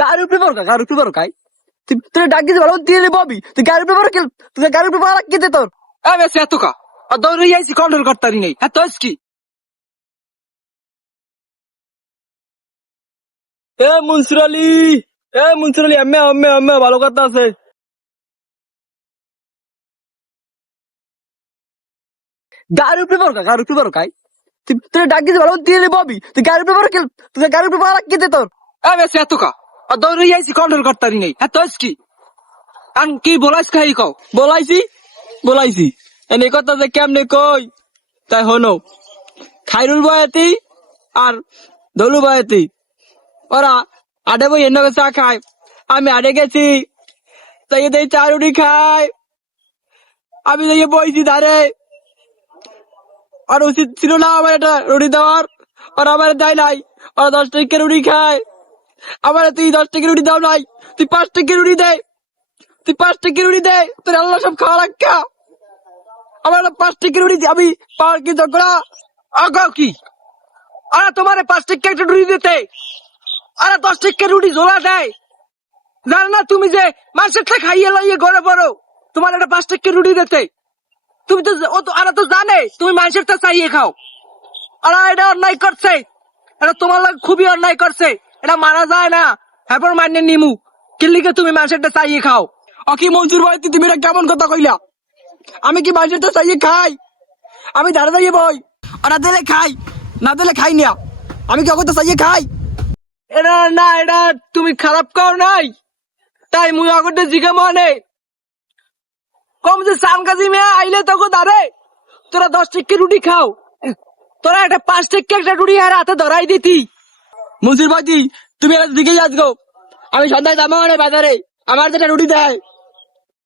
গাড়ির উপরে বড় গাড়ির উপরে বড় খাই তুই ডাক দিতে ভালো দিয়ে ববি তুই গাড়ির উপরে বড় তুই গাড়ির উপরে বড় কেটে তোর বেশি এত কা আর দৌড়ে আইসি কন্ট্রোল করতারি নেই এত কি মনসুর আলী আম্মে আম্মে আম্মে ভালো কথা আছে গাড়ির উপরে বড় খাই তুই ডাক দিতে ভালো দিয়ে ববি তুই গাড়ির উপরে বড় তুই গাড়ির উপরে বড় কেটে তোর বেশি এত কা আর দৌড়ে আইসি কন্ট্রোল করতারি নেই এত কি আন কি বলাইস খাই কও বলাইছি এনে কথা যে কেমনে কই তাই হনো খাইরুল বয়াতি আর দলু বয়াতি ওরা আডে বই এনে চা খায় আমি আডে গেছি তাই এদের চা রুটি খায় আমি যাই বইছি ধারে আর উচিত ছিল না আমার এটা রুটি দেওয়ার ওরা আমার দেয় নাই ওরা 10 টাকা রুটি খায় আমার তুই 10 টাকা রুটি দাও নাই তুই 5 টাকা রুটি দে তোর আল্লাহ সব খাওয়া রাখা আমার 5 টাকা রুটি আমি পাওয়ার কি ঝগড়া আগাও কি আরে তোমার 5 টাকা একটা রুটি দিতে আরে 10 টাকা রুটি ঝোলা দেয় জানো না তুমি যে মানুষের খাইয়ে লাইয়ে ঘরে পড়ো তোমার একটা 5 টাকা রুটি দিতে তুমি তো ও তো আরে তো জানে তুমি মানুষের তা চাইয়ে খাও আরে এটা অন্যায় করছে এটা তোমার লাগে খুবই অন্যায় করছে এটা মারা যায় না হ্যাঁ মান্য নিমু কিল্লিকে তুমি মানুষের তা চাইয়ে খাও অকি মনসুর ভাই তুমি এটা কেমন কথা কইলা আমি কি বাড়িতে তো চাইয়ে খাই আমি ধারে দাঁড়িয়ে বই ওরা দিলে খাই না দিলে খাই না আমি কি অগত চাইয়ে খাই এটা না এটা তুমি খারাপ কর নাই তাই মুই আগতে জিগে মনে কম যে সাম কাজি মেয়ে আইলে তখন দাঁড়ে তোরা 10 টাকা রুটি খাও তোরা একটা 5 টাকা একটা রুটি আর হাতে ধরাই দিতি মনসুর ভাই তুমি এর দিকে যাস গো আমি সন্ধ্যায় দামা বাজারে আমার যেটা রুটি দেয়